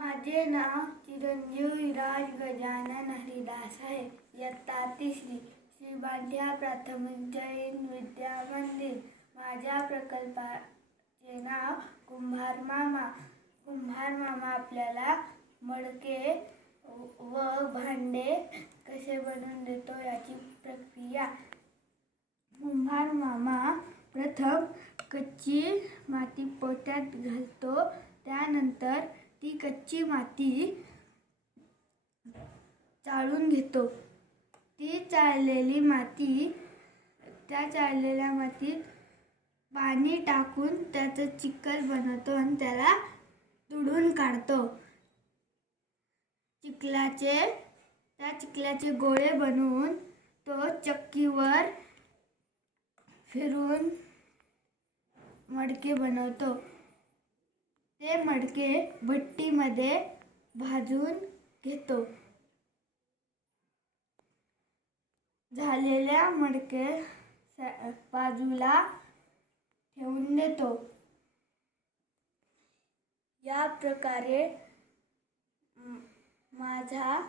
माझे नाव चिरंजीव विराज गजानन हरिदास आहे. इयत्ता तिसरी, श्री बांधिया प्राथमिक जैन विद्या मंदिर. माझ्या प्रकल्पाचे नाव कुंभार मामा. कुंभार मामा आपल्याला मडके व भांडे कसे बनवून देतो याची प्रक्रिया. कुंभार मामा प्रथम कच्ची माती पोत्यात घालतो. त्यानंतर ती कच्ची माती चाळून घेतो. त्या चाळलेल्या मातीत पाणी टाकून त्याचं चिखल बनवतो आणि त्याला तुडून काढतो. त्या चिखलाचे गोळे बनवून तो चक्कीवर फिरवून मडके बनवतो. ते मडके भट्टीमध्ये भाजून घेतो. झालेल्या मडके बाजूला ठेवून देतो. या प्रकारे माझा